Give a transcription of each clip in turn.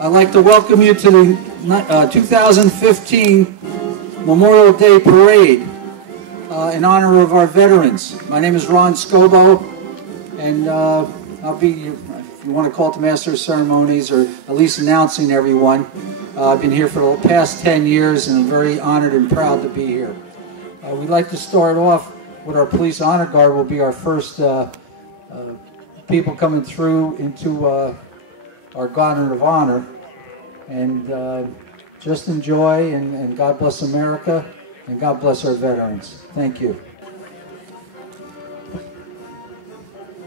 I'd like to welcome you to the 2015 Memorial Day Parade in honor of our veterans. My name is Ron Scobo, and I'll be, if you want to call it the Master of Ceremonies, or at least announcing everyone. I've been here for the past 10 years, and I'm very honored and proud to be here. We'd like to start off with our Police Honor Guard. Will be our first people coming through into our Garden of Honor. And just enjoy, and God bless America, and God bless our veterans. Thank you.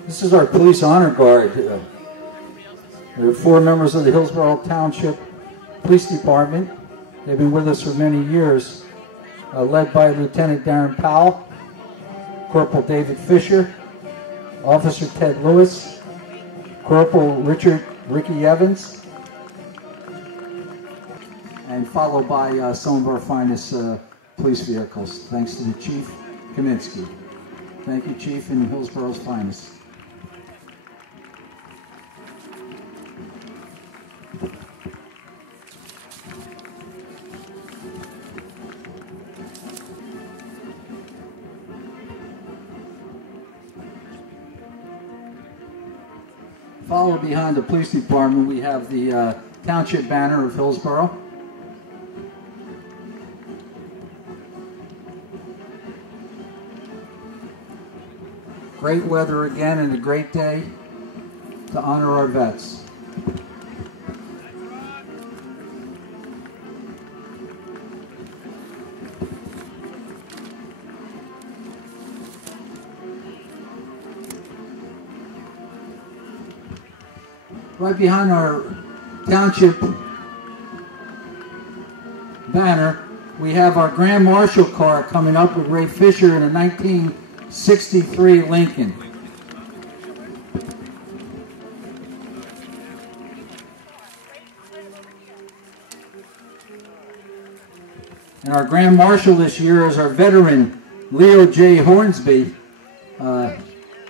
This is our Police Honor Guard. There are 4 members of the Hillsborough Township Police Department. They've been with us for many years, led by Lieutenant Darren Powell, Corporal David Fisher, Officer Ted Lewis, Corporal Ricky Evans, and followed by some of our finest police vehicles, thanks to the Chief Kaminsky. Thank you, Chief, and Hillsborough's finest. Followed behind the police department, we have the Township banner of Hillsborough. Great weather again, and a great day to honor our vets. Right behind our Township banner, we have our Grand Marshal car coming up with Ray Fisher in a 1963 Lincoln. And our Grand Marshal this year is our veteran Leo J. Hornsby,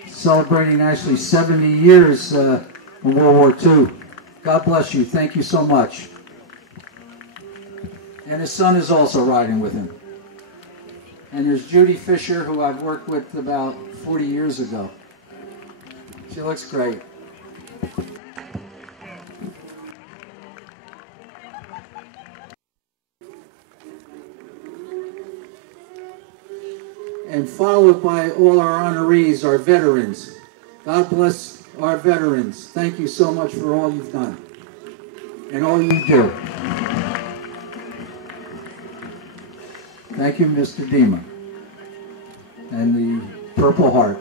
celebrating actually 70 years in World War II. God bless you. Thank you so much. And his son is also riding with him. And there's Judy Fisher, who I've worked with about 40 years ago. She looks great. And followed by all our honorees, our veterans. God bless our veterans. Thank you so much for all you've done and all you do. Thank you, Mr. Dima, and the Purple Heart.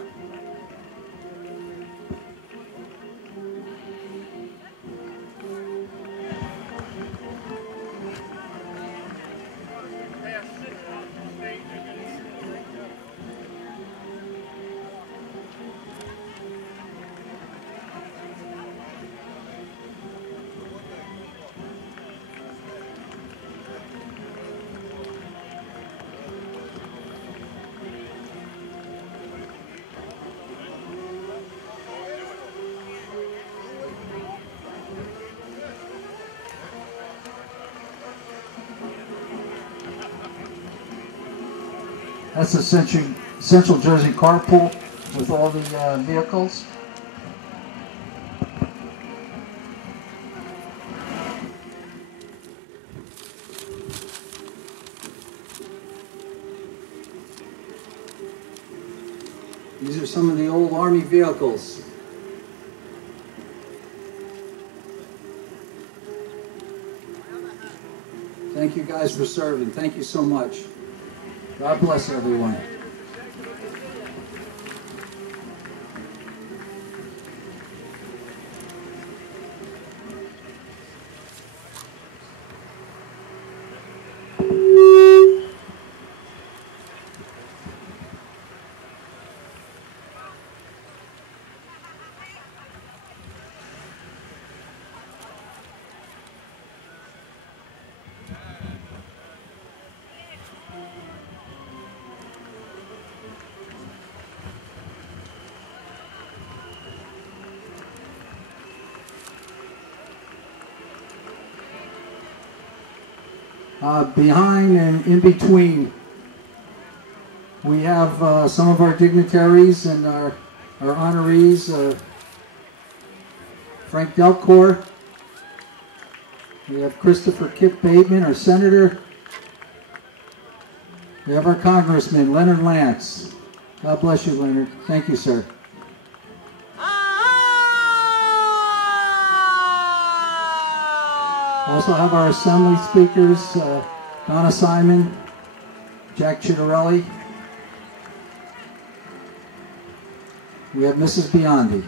That's the Central Jersey carpool with all the vehicles. These are some of the old Army vehicles. Thank you guys for serving. Thank you so much. God bless everyone. Behind and in between, we have some of our dignitaries and our honorees. Frank Delcourt. We have Christopher Kip Bateman, our senator. We have our congressman, Leonard Lance. God bless you, Leonard. Thank you, sir. Also have our assembly speakers, Donna Simon, Jack Chittarelli. We have Mrs. Biondi.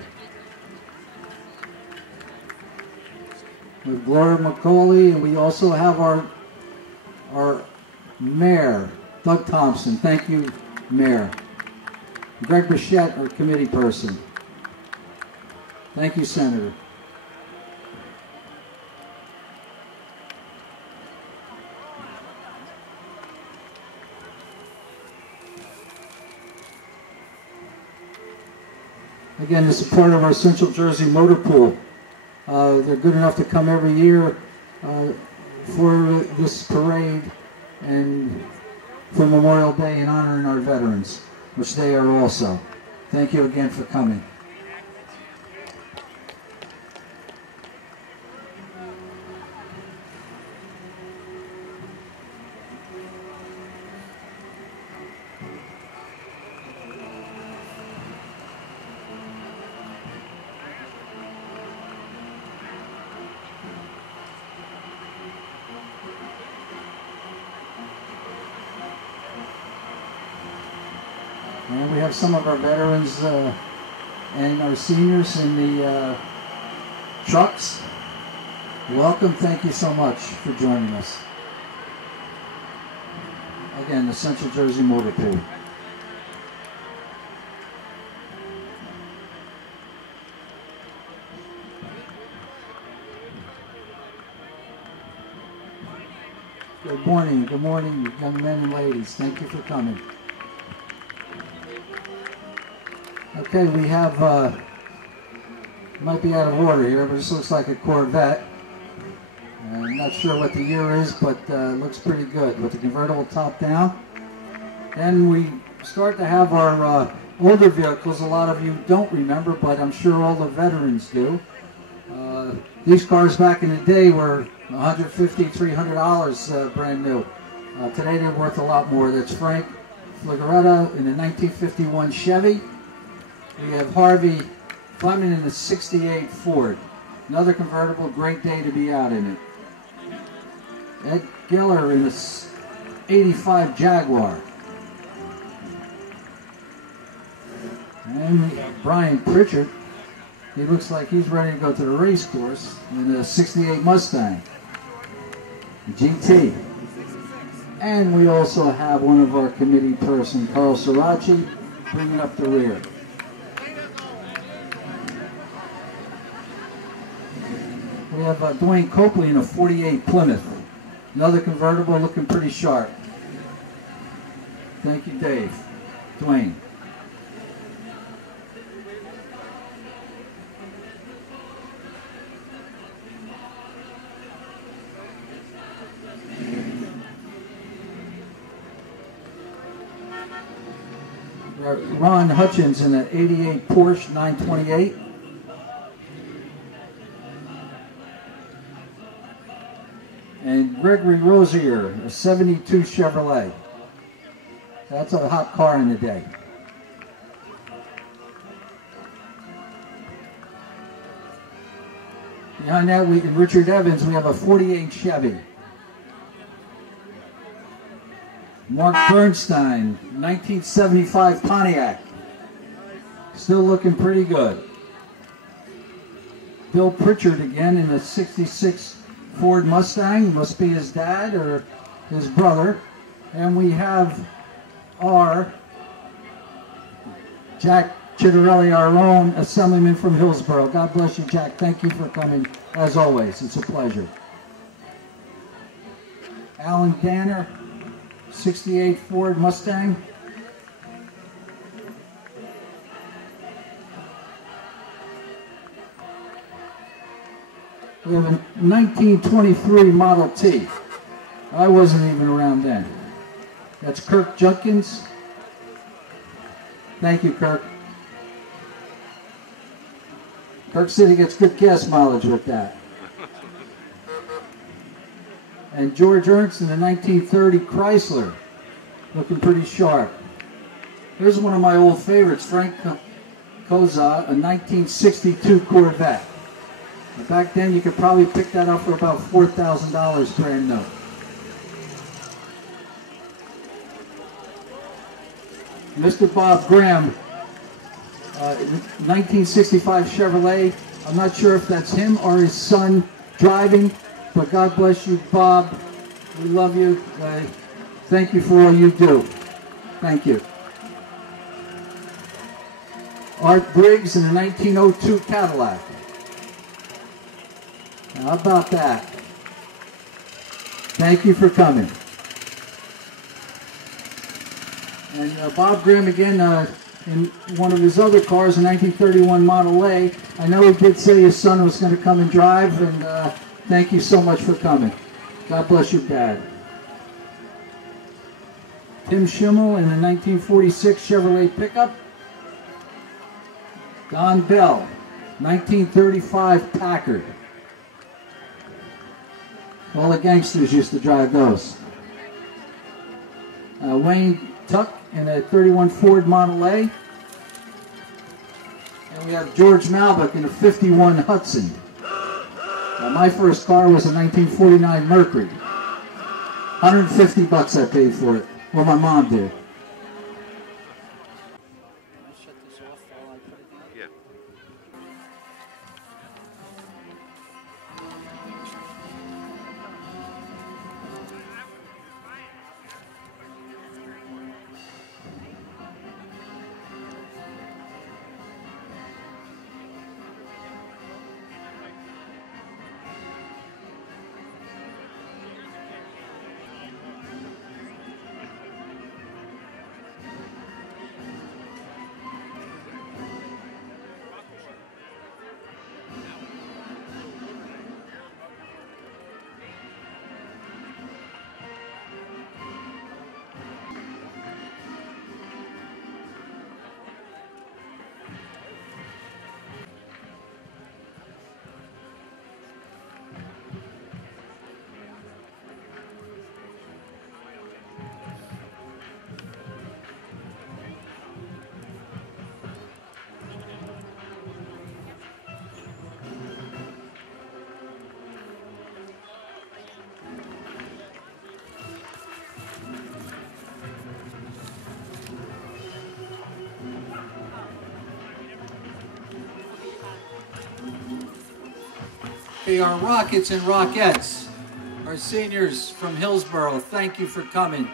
We have Gloria McCauley, and we also have our mayor, Doug Thompson. Thank you, Mayor. Greg Bichette, our committee person. Thank you, Senator. Again, this is part of our Central Jersey Motor Pool. They're good enough to come every year for this parade and for Memorial Day and honoring our veterans, which they are also. Thank you again for coming. And we have some of our veterans and our seniors in the trucks. Welcome. Thank you so much for joining us. Again, the Central Jersey Motor Pool. Good morning, young men and ladies. Thank you for coming. Okay, we have, might be out of order here, but this looks like a Corvette. I'm not sure what the year is, but it looks pretty good with the convertible top down. Then we start to have our older vehicles. A lot of you don't remember, but I'm sure all the veterans do. These cars back in the day were $150, $300 brand new. Today they're worth a lot more. That's Frank Flagaretta in a 1951 Chevy. We have Harvey Fleming in the 68 Ford. Another convertible, great day to be out in it. Ed Geller in the 85 Jaguar. And Brian Pritchard, he looks like he's ready to go to the race course in the 68 Mustang GT. And we also have one of our committee person, Carl Sirachi, bringing up the rear. We have Dwayne Copley in a 48 Plymouth. Another convertible looking pretty sharp. Thank you, Dave. Dwayne. Ron Hutchins in an 88 Porsche 928. And Gregory Rosier, a 72 Chevrolet. That's a hot car in the day. Behind that, in Richard Evans, we have a 48 Chevy. Mark Bernstein, 1975 Pontiac. Still looking pretty good. Bill Pritchard again in a 66 Ford Mustang. Must be his dad or his brother. And we have our Jack Chitterelli, our own assemblyman from Hillsborough. God bless you, Jack. Thank you for coming, as always. It's a pleasure. Alan Danner, 68 Ford Mustang. We have a 1923 Model T. I wasn't even around then. That's Kirk Junkins. Thank you, Kirk. Kirk City gets good gas mileage with that. And George Ernst in the 1930 Chrysler, looking pretty sharp. Here's one of my old favorites, Frank Koza, a 1962 Corvette. Back then, you could probably pick that up for about $4,000 brand new. Mr. Bob Graham, 1965 Chevrolet. I'm not sure if that's him or his son driving, but God bless you, Bob. We love you. Thank you for all you do. Thank you. Art Briggs in a 1902 Cadillac. How about that? Thank you for coming. And Bob Grimm again in one of his other cars, a 1931 Model A. I know he did say his son was going to come and drive, and thank you so much for coming. God bless your dad. Tim Schimmel in a 1946 Chevrolet pickup. Don Bell, 1935 Packard. All the gangsters used to drive those. Wayne Tuck in a 31 Ford Model A. And we have George Malbuck in a 51 Hudson. My first car was a 1949 Mercury. 150 bucks I paid for it. Well, my mom did. Okay, our Rockets and Rockettes, our seniors from Hillsborough, thank you for coming.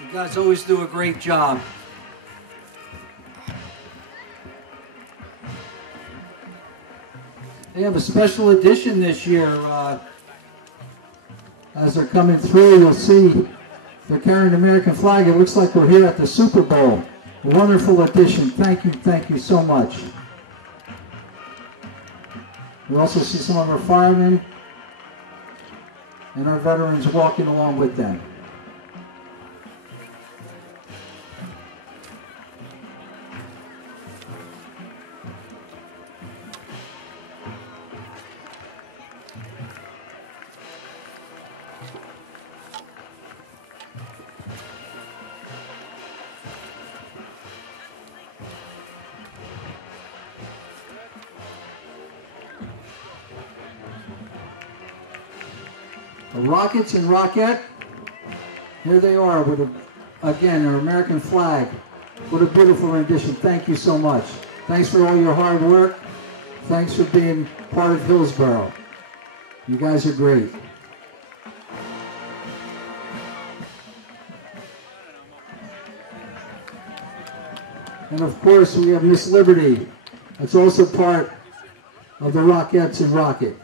You guys always do a great job. They have a special edition this year. As they're coming through, you'll see they're carrying the American flag. It looks like we're here at the Super Bowl. A wonderful edition. Thank you so much. We also see some of our firemen and our veterans walking along with them. The Rockets and Rockette. Here they are with, again, our American flag. What a beautiful rendition. Thank you so much. Thanks for all your hard work. Thanks for being part of Hillsborough. You guys are great. And of course, we have Miss Liberty. That's also part of the Rockettes and Rocket.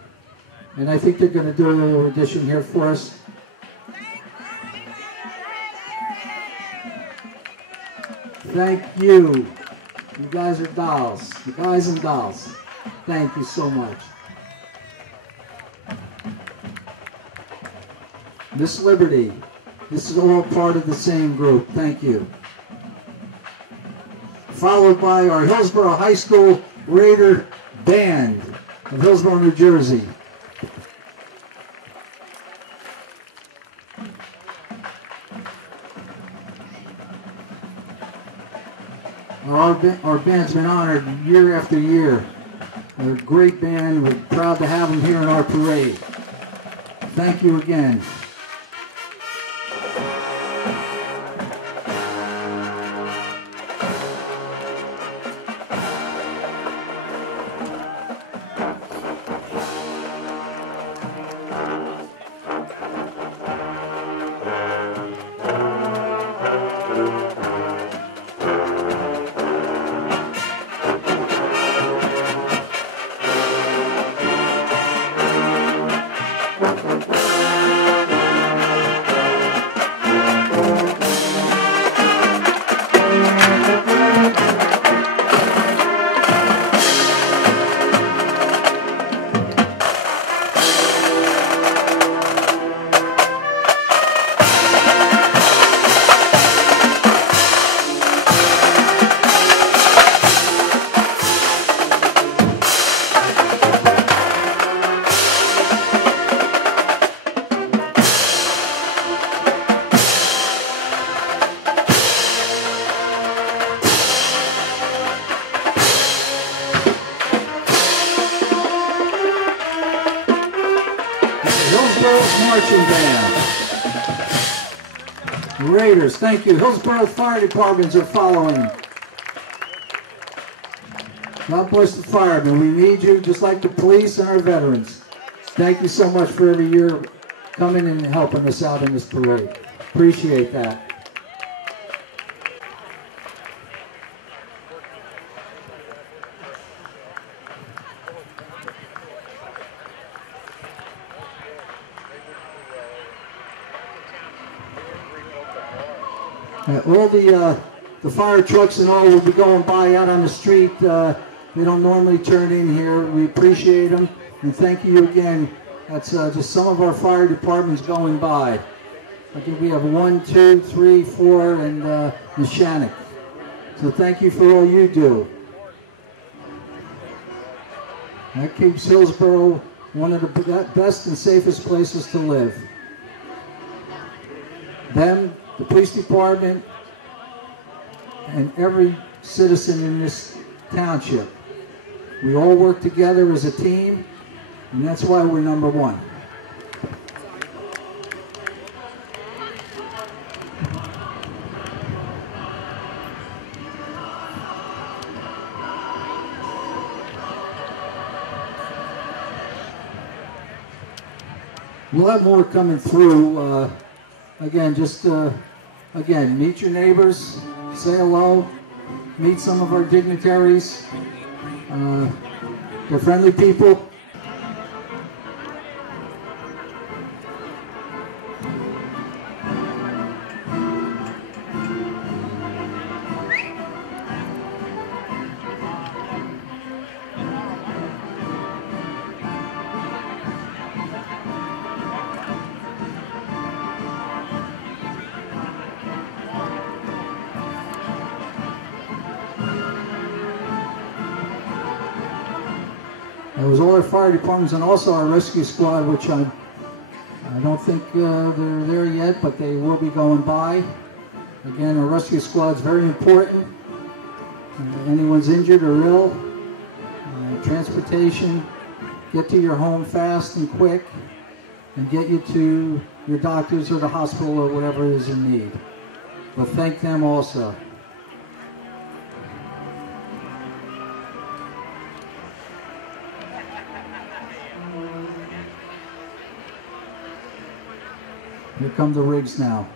And I think they're going to do a little rendition here for us. Thank you. You guys are dolls. The guys and dolls. Thank you so much. Miss Liberty. This is all part of the same group. Thank you. Followed by our Hillsborough High School Raider Band of Hillsborough, New Jersey. Our band's been honored year after year. They're a great band. We're proud to have them here in our parade. Thank you again. Marching Band. Raiders, thank you. Hillsborough Fire Departments are following. God bless the firemen. We need you just like the police and our veterans. Thank you so much for every year coming and helping us out in this parade. Appreciate that. All the fire trucks and all will be going by out on the street. They don't normally turn in here. We appreciate them and thank you again. That's just some of our fire departments going by. I think we have 1, 2, 3, 4, and Neshannock. So thank you for all you do. That keeps Hillsborough one of the best and safest places to live. Them, the police department, and every citizen in this township. We all work together as a team, and that's why we're number one. We'll have more coming through. Again, just again, meet your neighbors, say hello, meet some of our dignitaries. They're friendly people. It was all our fire departments and also our rescue squad, which I don't think they're there yet, but they will be going by. Again, our rescue squad is very important. Anyone's injured or ill, transportation, get to your home fast and quick. and get you to your doctors or the hospital or whatever is in need. But thank them also. Here come the rigs now.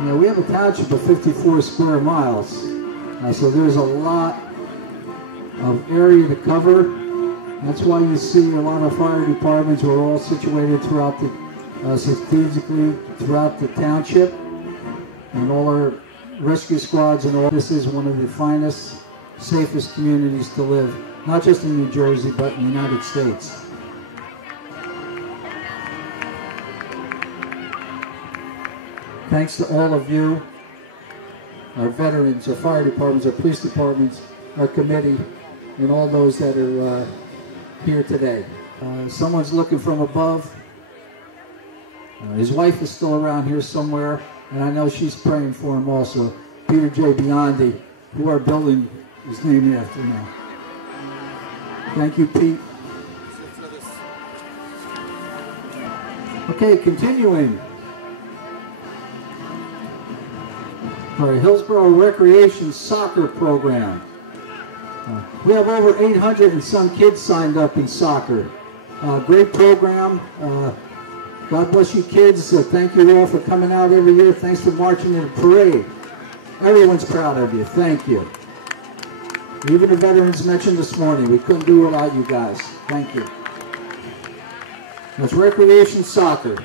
Now we have a township of 54 square miles, so there's a lot of area to cover. That's why you see a lot of fire departments are all situated throughout the strategically throughout the township, and all our rescue squads and all. This is one of the finest, safest communities to live, not just in New Jersey, but in the United States. Thanks to all of you, our veterans, our fire departments, our police departments, our committee, and all those that are here today. Someone's looking from above. His wife is still around here somewhere, and I know she's praying for him also. Peter J. Biondi, who our building is named after now. Thank you, Pete. Okay, continuing. Our Hillsborough Recreation Soccer Program. We have over 800 and some kids signed up in soccer. Great program. God bless you kids. Thank you all for coming out every year. Thanks for marching in the parade. Everyone's proud of you. Thank you. Even the veterans mentioned this morning, we couldn't do without you guys. Thank you. That's recreation soccer.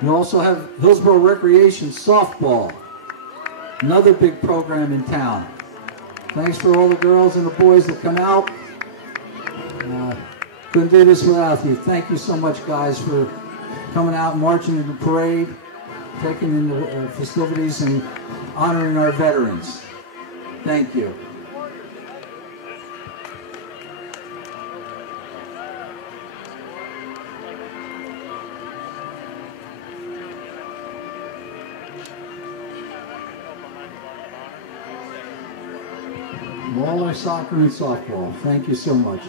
We also have Hillsborough Recreation Softball, another big program in town. Thanks for all the girls and the boys that come out. Couldn't do this without you. Thank you so much, guys, for coming out, marching in the parade, taking in the festivities, and honoring our veterans. Thank you. All our soccer and softball. Thank you so much.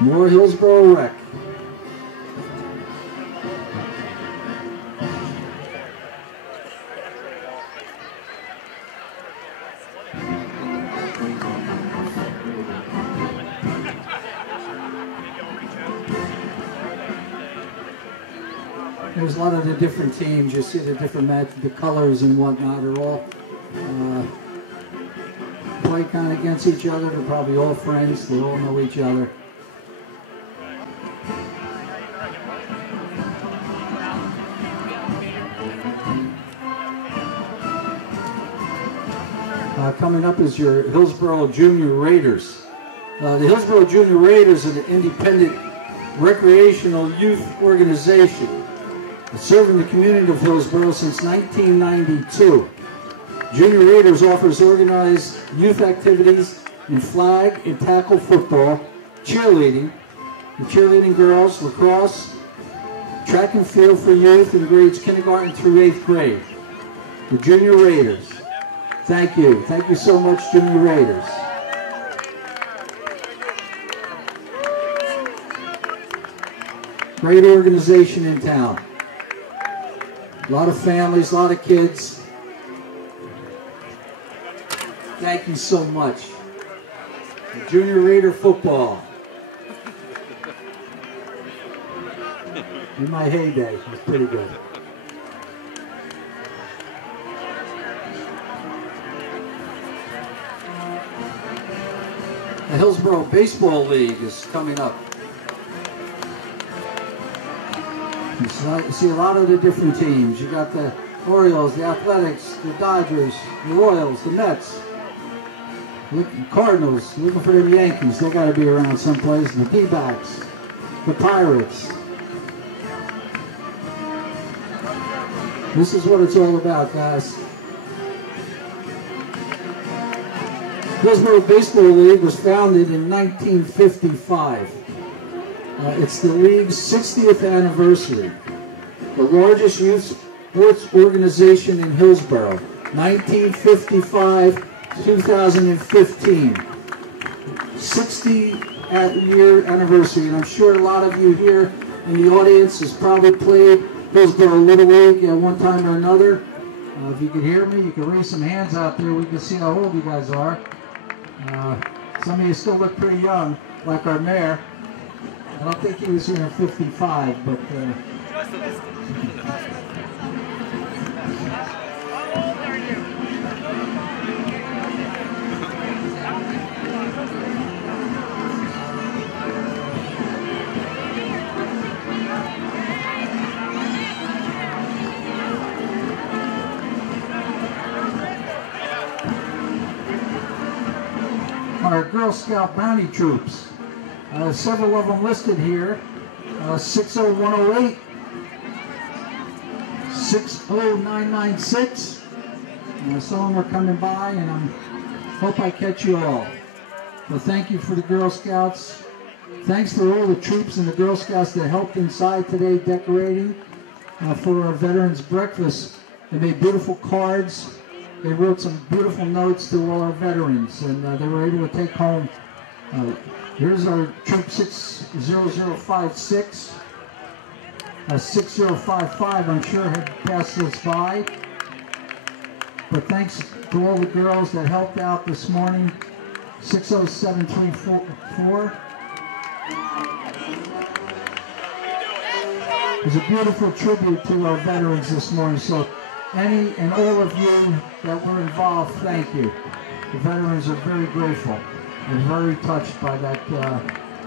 More Hillsborough Rec. There's a lot of the different teams. You see the different the colors and whatnot are all play kind of against each other. They're probably all friends. They all know each other. Coming up is your Hillsborough Junior Raiders. The Hillsborough Junior Raiders are an independent recreational youth organization serving the community of Hillsborough since 1992. Junior Raiders offers organized youth activities in flag and tackle football, cheerleading, the cheerleading girls, lacrosse, track and field for youth in grades kindergarten through 8th grade. The Junior Raiders. Thank you. Thank you so much, Junior Raiders. Great organization in town. A lot of families, a lot of kids. Thank you so much. Junior Raider football. in my heyday. It was pretty good. The Hillsborough Baseball League is coming up. You see a lot of the different teams. You got the Orioles, the Athletics, the Dodgers, the Royals, the Mets, the Cardinals, looking for the Yankees. They got to be around someplace. The D-backs, the Pirates. This is what it's all about, guys. Hillsborough Baseball League was founded in 1955. It's the league's 60th anniversary. The largest youth sports organization in Hillsborough, 1955 2015. 60-year anniversary, and I'm sure a lot of you here in the audience has probably played Hillsborough Little League at one time or another. If you can hear me, you can raise some hands out there. We can see how old you guys are. Some of you still look pretty young, like our mayor. I don't think he was here in 55, but... our Girl Scout bounty troops. Several of them listed here. 60108, 60996. Some of them are coming by, and I hope I catch you all. Well, thank you for the Girl Scouts. Thanks for all the troops and the Girl Scouts that helped inside today decorating for our Veterans Breakfast. They made beautiful cards. They wrote some beautiful notes to all our veterans, and they were able to take home. Here's our troop 60056. 6055, I'm sure, had passed us by. But thanks to all the girls that helped out this morning. 60734. It's a beautiful tribute to our veterans this morning. So any and all of you that were involved, thank you. The veterans are very grateful and very touched by that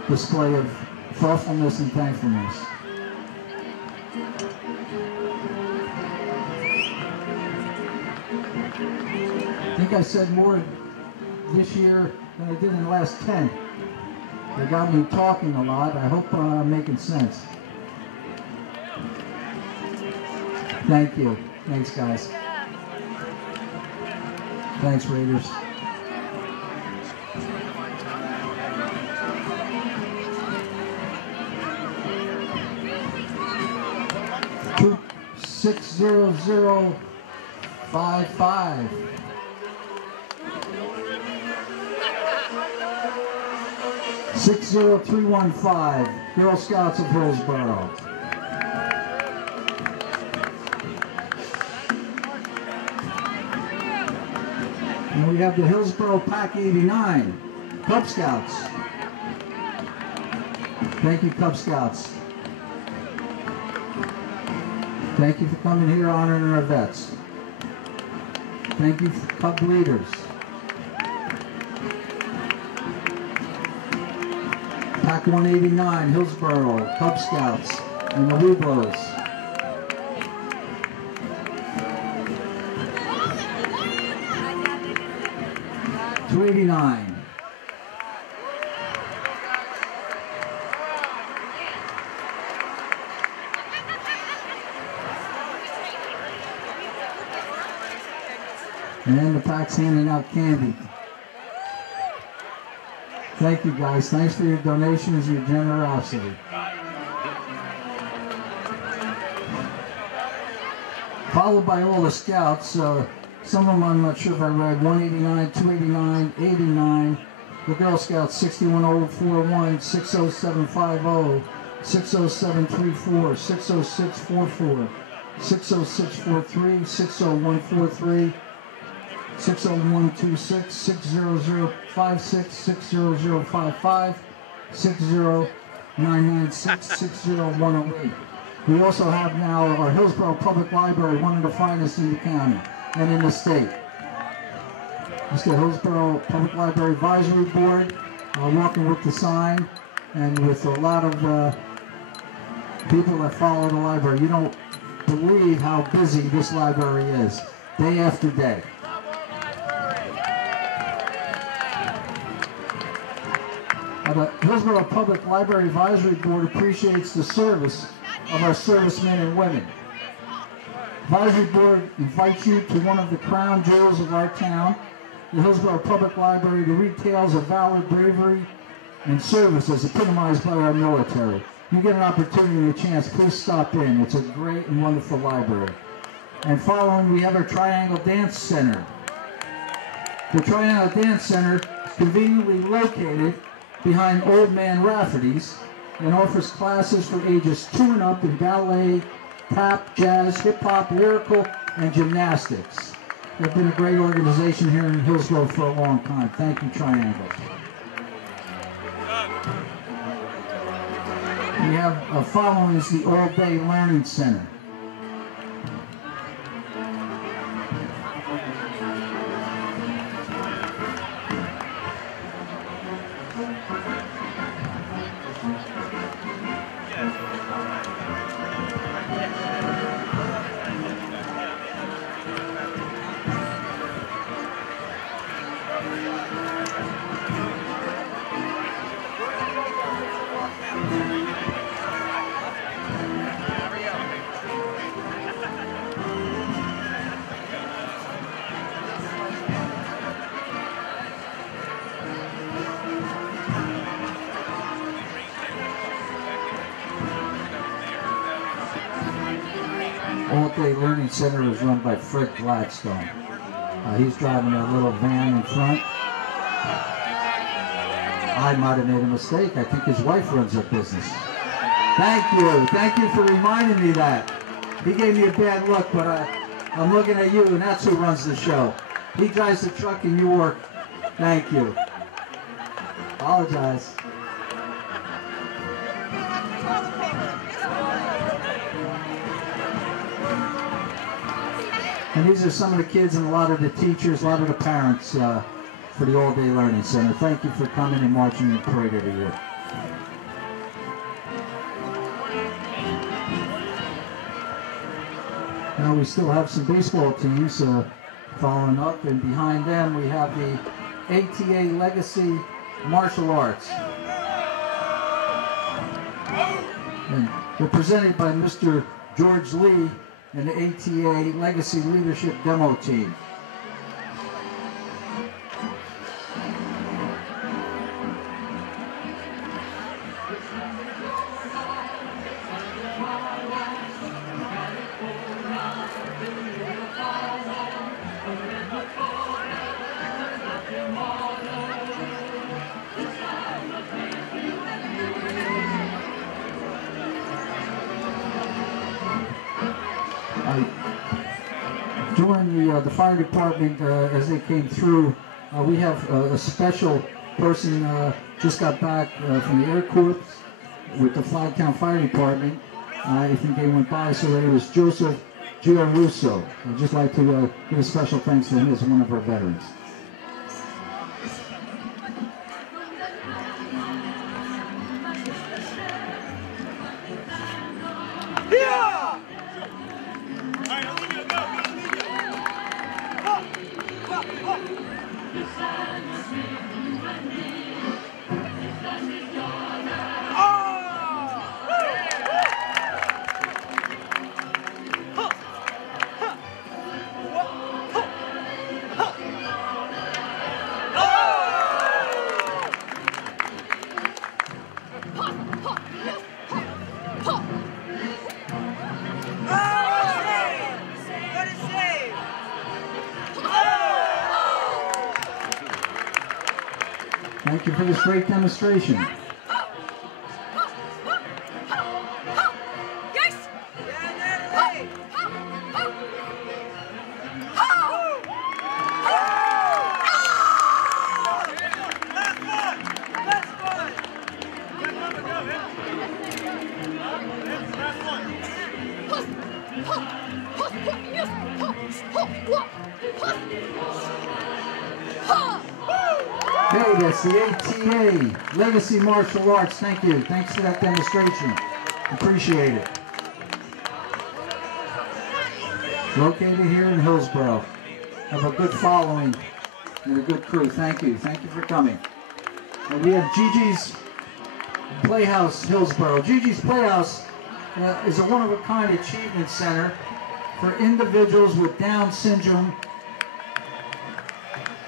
display of thoughtfulness and thankfulness. I think I said more this year than I did in the last 10. They got me talking a lot. I hope I'm making sense. Thank you. Thanks, guys. Thanks, Raiders. Troop 60055. 60315, Girl Scouts of Hillsborough. And we have the Hillsborough Pack 89, Cub Scouts. Thank you, Cub Scouts. Thank you for coming here honoring our vets. Thank you, Cub leaders. Pack 189, Hillsborough, Cub Scouts, and the Weeblos. $289. And the pack's handing out candy. Thank you, guys. Thanks for your donations, your generosity. Followed by all the scouts. Some of them I'm not sure if I read. 189, 289, 89. The Girl Scouts 61041, 60750, 60734, 60644, 60643, 60143. 60126, 60056, 60055, 60996, 60108. We also have now our Hillsborough Public Library, one of the finest in the county and in the state. It's the Hillsborough Public Library Advisory Board, working with the sign and with a lot of people that follow the library. You don't believe how busy this library is, day after day. The Hillsborough Public Library Advisory Board appreciates the service of our servicemen and women. Advisory Board invites you to one of the crown jewels of our town, the Hillsborough Public Library, to read tales of valor, bravery, and service as epitomized by our military. You get an opportunity and a chance, please stop in. It's a great and wonderful library. And following, we have our Triangle Dance Center. The Triangle Dance Center is conveniently located behind Old Man Rafferty's and offers classes for ages 2 and up in ballet, tap, jazz, hip-hop, lyrical, and gymnastics. They've been a great organization here in Hillsborough for a long time. Thank you, Triangle. We have following is the All Day Learning Center. All Day Learning Center is run by Fred Gladstone. He's driving a little van in front. I might have made a mistake. I think his wife runs that business. Thank you. Thank you for reminding me that. He gave me a bad look, but I'm looking at you, and that's who runs the show. He drives the truck and you work. Thank you. Apologize. And these are some of the kids and a lot of the teachers, a lot of the parents for the All Day Learning Center. Thank you for coming and marching in the parade every year. Now we still have some baseball teams following up, and behind them we have the ATA Legacy Martial Arts. And they're presented by Mr. George Lee and the ATA Legacy Leadership Demo Team. During the fire department, as they came through, we have a special person just got back from the Air Corps with the Flagtown Fire Department. I think they went by, so it was Joseph Giarusso. I'd just like to give a special thanks to him as one of our veterans. Thank you for this great demonstration. Last one. Hey, that's the ATA, Legacy Martial Arts. Thank you. Thanks for that demonstration. Appreciate it. Located here in Hillsborough. Have a good following and a good crew. Thank you. Thank you for coming. And we have Gigi's Playhouse, Hillsborough. Gigi's Playhouse is a one-of-a-kind achievement center for individuals with Down syndrome,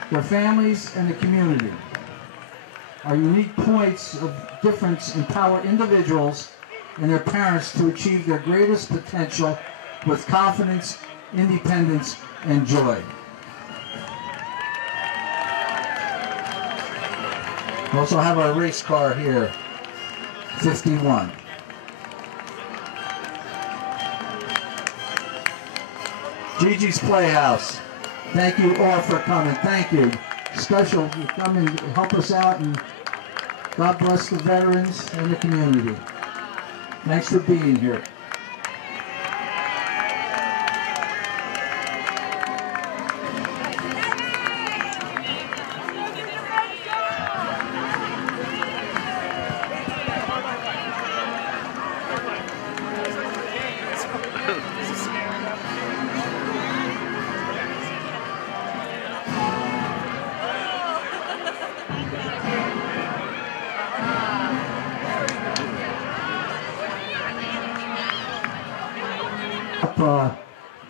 their families, and the community. Our unique points of difference empower individuals and their parents to achieve their greatest potential with confidence, independence, and joy. We also have our race car here, 51. Gigi's Playhouse. Thank you all for coming. Thank you. Special, you come and help us out, and God bless the veterans and the community. Thanks for being here.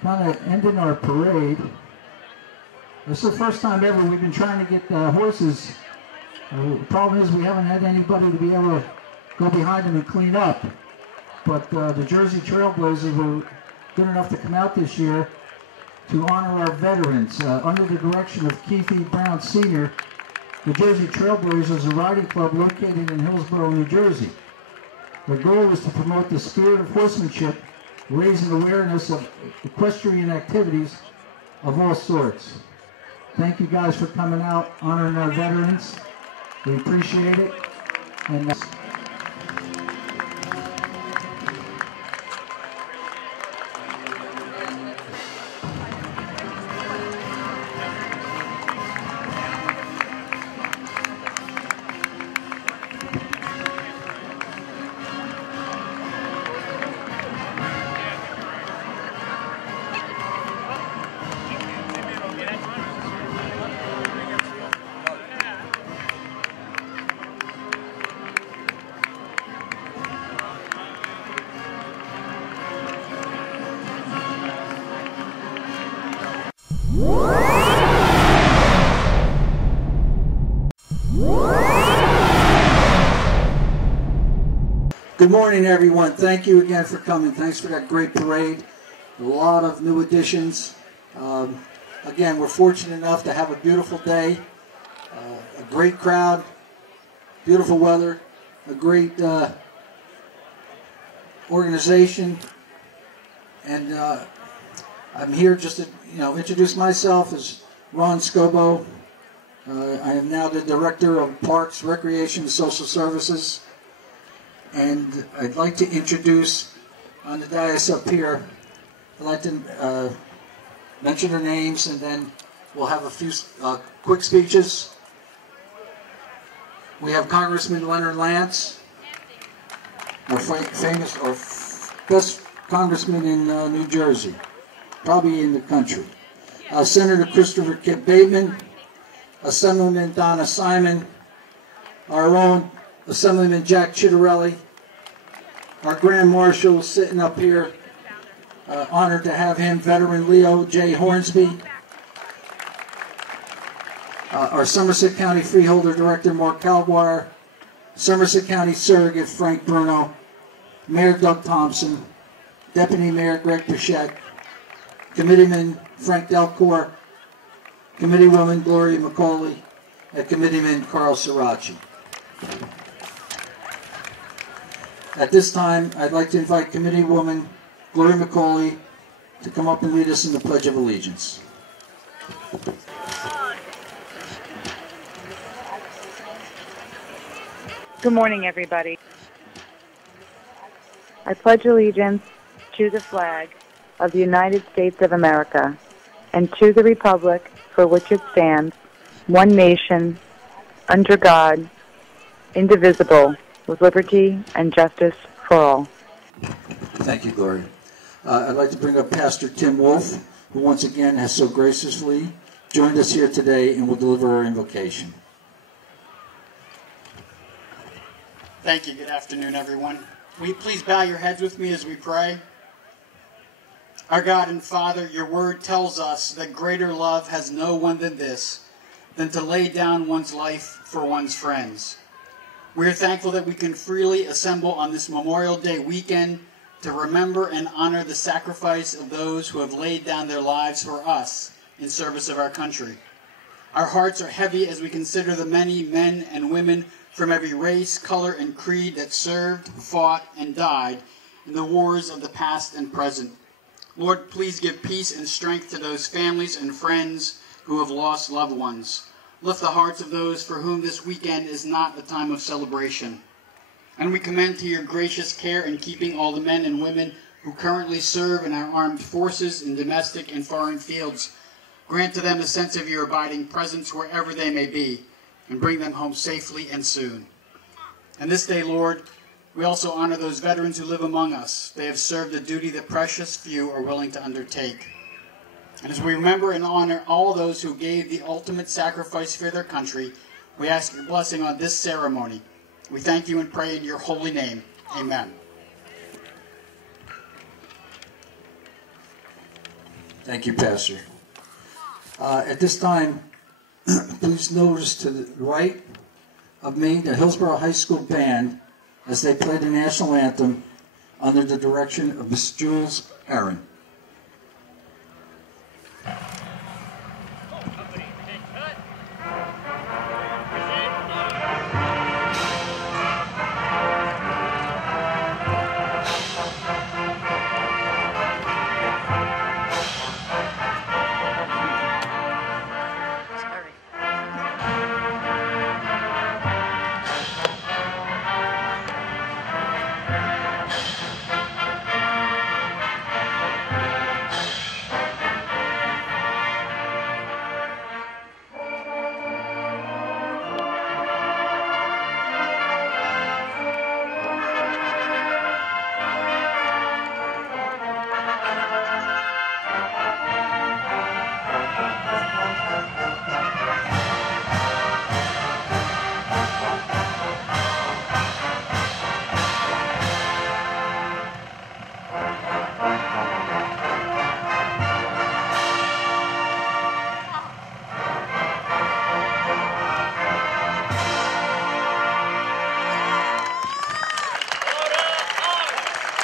Kind of ending our parade. This is the first time ever we've been trying to get horses. The problem is we haven't had anybody to be able to go behind them and clean up. But the Jersey Trailblazers were good enough to come out this year to honor our veterans. Under the direction of Keith E. Brown Sr., the Jersey Trailblazers is a riding club located in Hillsborough, New Jersey. Their goal is to promote the spirit of horsemanship, raising awareness of equestrian activities of all sorts. Thank you guys for coming out, honoring our veterans. We appreciate it. And good morning, everyone. Thank you again for coming. Thanks for that great parade. A lot of new additions. Again, we're fortunate enough to have a beautiful day, a great crowd, beautiful weather, a great organization, and I'm here just to introduce myself as Ron Scobo. I am now the Director of Parks, Recreation, and Social Services. And I'd like to introduce on the dais up here, I'd like to mention their names, and then we'll have a few quick speeches. We have Congressman Leonard Lance, our famous or best congressman in New Jersey, probably in the country. Senator Christopher Kip Bateman, Assemblyman Donna Simon, our own Assemblyman Jack Chitterelli, our Grand Marshal sitting up here, honored to have him, Veteran Leo J. Hornsby, our Somerset County Freeholder Director Mark Calguar, Somerset County Surrogate Frank Bruno, Mayor Doug Thompson, Deputy Mayor Greg Pichette, Committeeman Frank Delcourt, Committeewoman Gloria McCauley, and Committeeman Carl Sirachi. At this time, I'd like to invite Committeewoman Gloria McCauley to come up and lead us in the Pledge of Allegiance. Good morning, everybody. I pledge allegiance to the flag of the United States of America and to the republic for which it stands, one nation, under God, indivisible, with liberty and justice for all. Thank you, Gloria. I'd like to bring up Pastor Tim Wolf, who once again has so graciously joined us here today and will deliver our invocation. Thank you. Good afternoon, everyone. Will you please bow your heads with me as we pray? Our God and Father, your word tells us that greater love has no one than this, than to lay down one's life for one's friends. We are thankful that we can freely assemble on this Memorial Day weekend to remember and honor the sacrifice of those who have laid down their lives for us in service of our country. Our hearts are heavy as we consider the many men and women from every race, color, and creed that served, fought, and died in the wars of the past and present. Lord, please give peace and strength to those families and friends who have lost loved ones. Lift the hearts of those for whom this weekend is not a time of celebration. And we commend to your gracious care in keeping all the men and women who currently serve in our armed forces in domestic and foreign fields. Grant to them a sense of your abiding presence wherever they may be, and bring them home safely and soon. And this day, Lord, we also honor those veterans who live among us. They have served a duty that precious few are willing to undertake. And as we remember and honor all those who gave the ultimate sacrifice for their country, we ask your blessing on this ceremony. We thank you and pray in your holy name. Amen. Thank you, Pastor. At this time, please notice to the right of me the Hillsborough High School Band as they play the national anthem under the direction of Miss Jules Herron.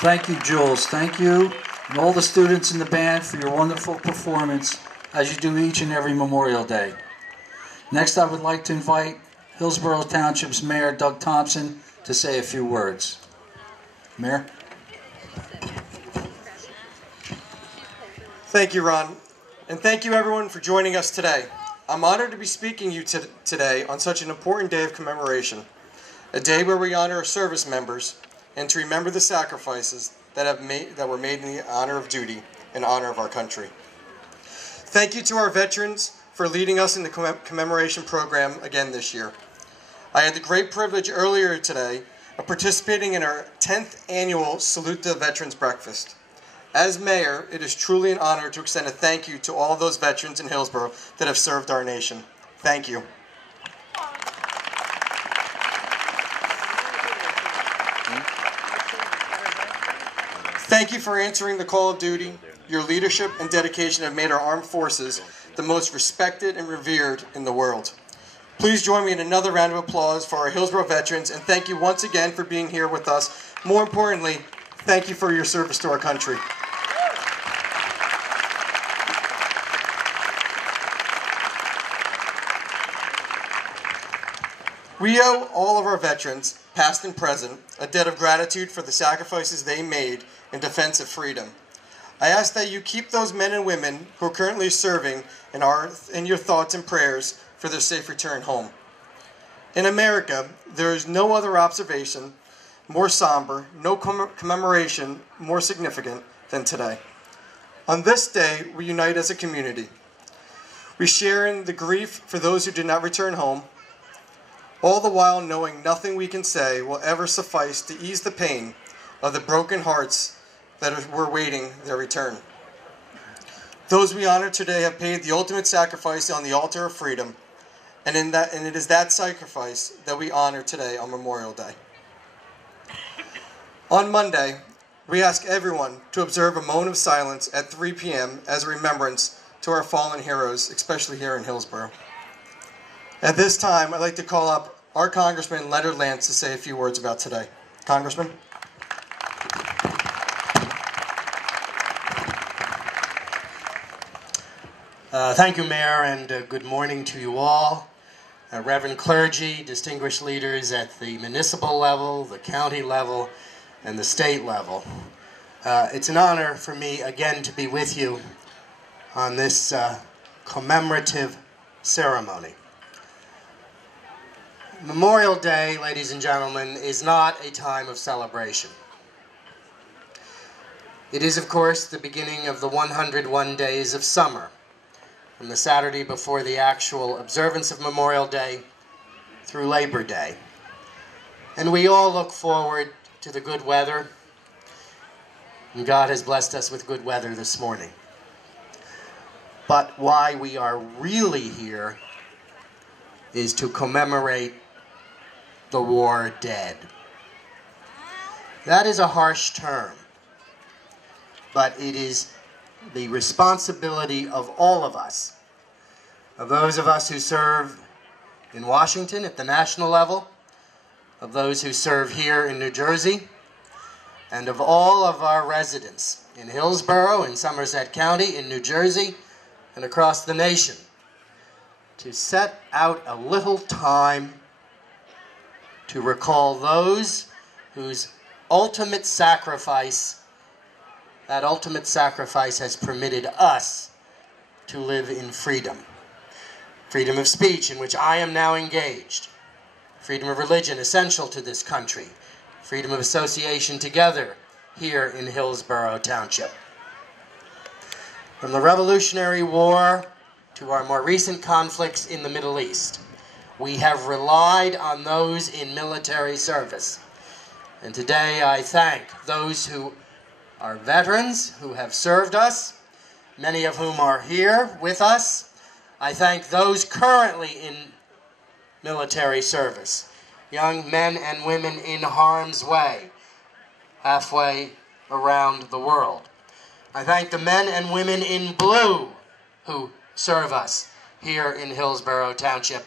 Thank you, Jules. Thank you and all the students in the band for your wonderful performance as you do each and every Memorial Day. Next, I would like to invite Hillsborough Township's Mayor, Doug Thompson, to say a few words. Mayor? Thank you, Ron. And thank you, everyone, for joining us today. I'm honored to be speaking to you today on such an important day of commemoration, a day where we honor our service members and to remember the sacrifices that were made in the honor of duty, in honor of our country. Thank you to our veterans for leading us in the commemoration program again this year. I had the great privilege earlier today of participating in our 10th annual Salute the Veterans Breakfast. As mayor, it is truly an honor to extend a thank you to all those veterans in Hillsborough that have served our nation. Thank you. Thank you for answering the call of duty. Your leadership and dedication have made our armed forces the most respected and revered in the world. Please join me in another round of applause for our Hillsborough veterans, and thank you once again for being here with us. More importantly, thank you for your service to our country. We owe all of our veterans, past and present, a debt of gratitude for the sacrifices they made in defense of freedom. I ask that you keep those men and women who are currently serving in your thoughts and prayers for their safe return home. In America, there is no other observation more somber, no commemoration more significant than today. On this day, we unite as a community. We share in the grief for those who did not return home. all the while knowing nothing we can say will ever suffice to ease the pain of the broken hearts that were waiting their return. Those we honor today have paid the ultimate sacrifice on the altar of freedom, and it is that sacrifice that we honor today on Memorial Day. On Monday, we ask everyone to observe a moment of silence at 3 p.m. as a remembrance to our fallen heroes, especially here in Hillsborough. At this time, I'd like to call up our Congressman Leonard Lance to say a few words about today. Congressman? Thank you, Mayor, and good morning to you all. Reverend clergy, distinguished leaders at the municipal level, the county level, and the state level. It's an honor for me again to be with you on this commemorative ceremony. Memorial Day, ladies and gentlemen, is not a time of celebration. It is, of course, the beginning of the 101 days of summer, from the Saturday before the actual observance of Memorial Day through Labor Day. And we all look forward to the good weather, and God has blessed us with good weather this morning. But why we are really here is to commemorate the war dead. That is a harsh term, but it is the responsibility of all of us, of those of us who serve in Washington at the national level, of those who serve here in New Jersey, and of all of our residents in Hillsborough, in Somerset County, in New Jersey, and across the nation, to set out a little time to recall those whose ultimate sacrifice, that ultimate sacrifice has permitted us to live in freedom. Freedom of speech, in which I am now engaged. Freedom of religion, essential to this country. Freedom of association together here in Hillsborough Township. From the Revolutionary War to our more recent conflicts in the Middle East, we have relied on those in military service. And today I thank those who are veterans who have served us, many of whom are here with us. I thank those currently in military service, young men and women in harm's way, halfway around the world. I thank the men and women in blue who serve us here in Hillsborough Township.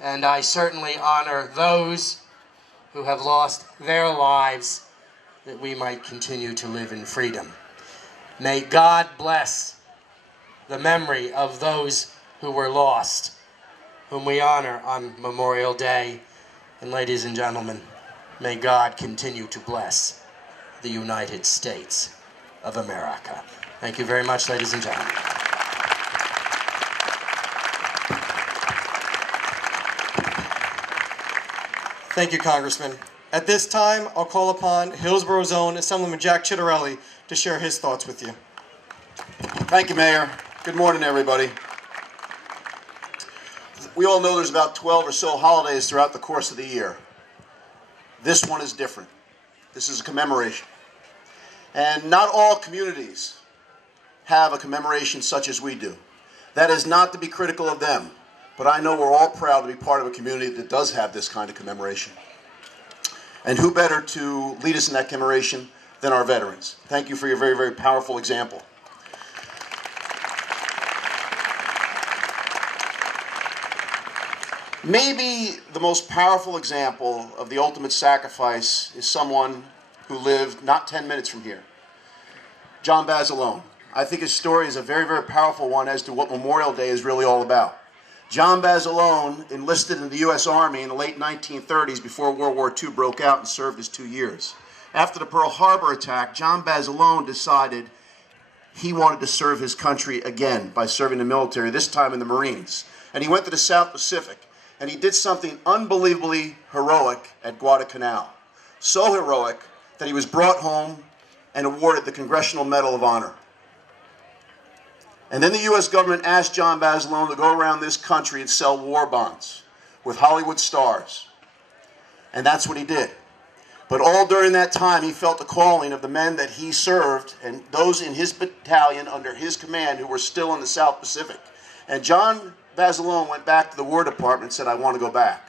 And I certainly honor those who have lost their lives that we might continue to live in freedom. May God bless the memory of those who were lost, whom we honor on Memorial Day. And ladies and gentlemen, may God continue to bless the United States of America. Thank you very much, ladies and gentlemen. Thank you, Congressman. At this time, I'll call upon Hillsborough's own Assemblyman Jack Chitterelli to share his thoughts with you. Thank you, Mayor. Good morning, everybody. We all know there's about 12 or so holidays throughout the course of the year. This one is different. This is a commemoration. And not all communities have a commemoration such as we do. That is not to be critical of them, but I know we're all proud to be part of a community that does have this kind of commemoration. And who better to lead us in that commemoration than our veterans? Thank you for your very, very powerful example. Maybe the most powerful example of the ultimate sacrifice is someone who lived not 10 minutes from here. John Basilone. I think his story is a very, very powerful one as to what Memorial Day is really all about. John Basilone enlisted in the U.S. Army in the late 1930s before World War II broke out and served his 2 years. After the Pearl Harbor attack, John Basilone decided he wanted to serve his country again by serving the military, this time in the Marines. And he went to the South Pacific, and he did something unbelievably heroic at Guadalcanal. So heroic that he was brought home and awarded the Congressional Medal of Honor. And then the U.S. government asked John Basilone to go around this country and sell war bonds. with Hollywood stars. And that's what he did. But all during that time, he felt the calling of the men that he served and those in his battalion under his command who were still in the South Pacific. And John Basilone went back to the War Department and said, I want to go back.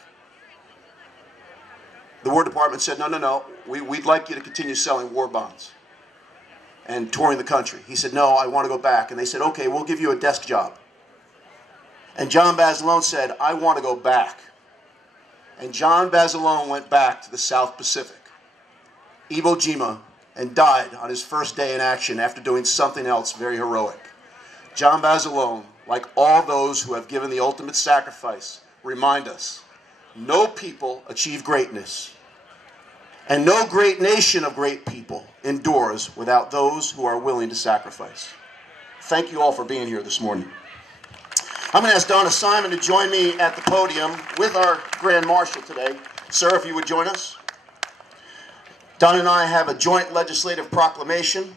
The War Department said, no, we'd like you to continue selling war bonds and touring the country. He said, no, I want to go back. And they said, okay, we'll give you a desk job. And John Basilone said, I want to go back. And John Basilone went back to the South Pacific, Iwo Jima, and died on his first day in action after doing something else very heroic. John Basilone, like all those who have given the ultimate sacrifice, remind us, no people achieve greatness, and no great nation of great people endures without those who are willing to sacrifice. Thank you all for being here this morning. I'm going to ask Donna Simon to join me at the podium with our Grand Marshal today. Sir, if you would join us. Donna and I have a joint legislative proclamation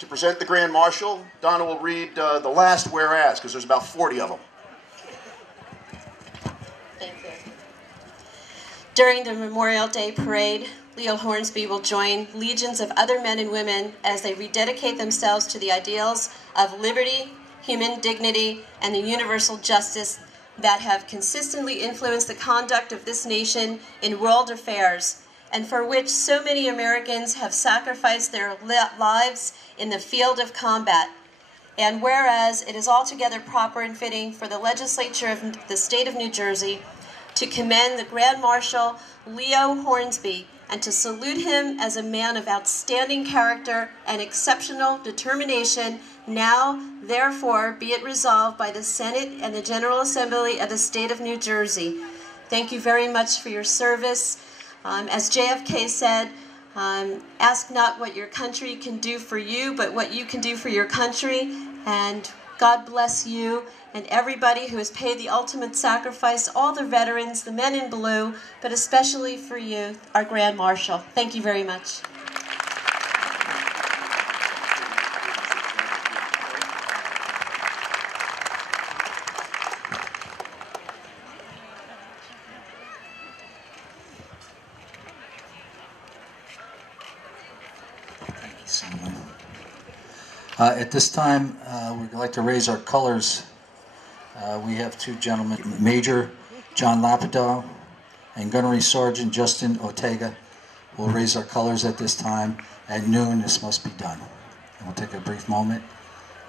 to present the Grand Marshal. Donna will read the last whereas, because there's about 40 of them. Thank you. During the Memorial Day Parade, Leo Hornsby will join legions of other men and women as they rededicate themselves to the ideals of liberty, human dignity, and the universal justice that have consistently influenced the conduct of this nation in world affairs, and for which so many Americans have sacrificed their lives in the field of combat. And whereas it is altogether proper and fitting for the legislature of the state of New Jersey to commend the Grand Marshal Leo Hornsby and to salute him as a man of outstanding character and exceptional determination, now, therefore, be it resolved by the Senate and the General Assembly of the state of New Jersey. Thank you very much for your service. As JFK said, ask not what your country can do for you, but what you can do for your country. And God bless you and everybody who has paid the ultimate sacrifice, all the veterans, the men in blue, but especially for you, our Grand Marshal. Thank you very much. At this time, we'd like to raise our colors. We have two gentlemen, Major John Lapidow and Gunnery Sergeant Justin Ortega. We'll raise our colors at this time. At noon, this must be done. And we'll take a brief moment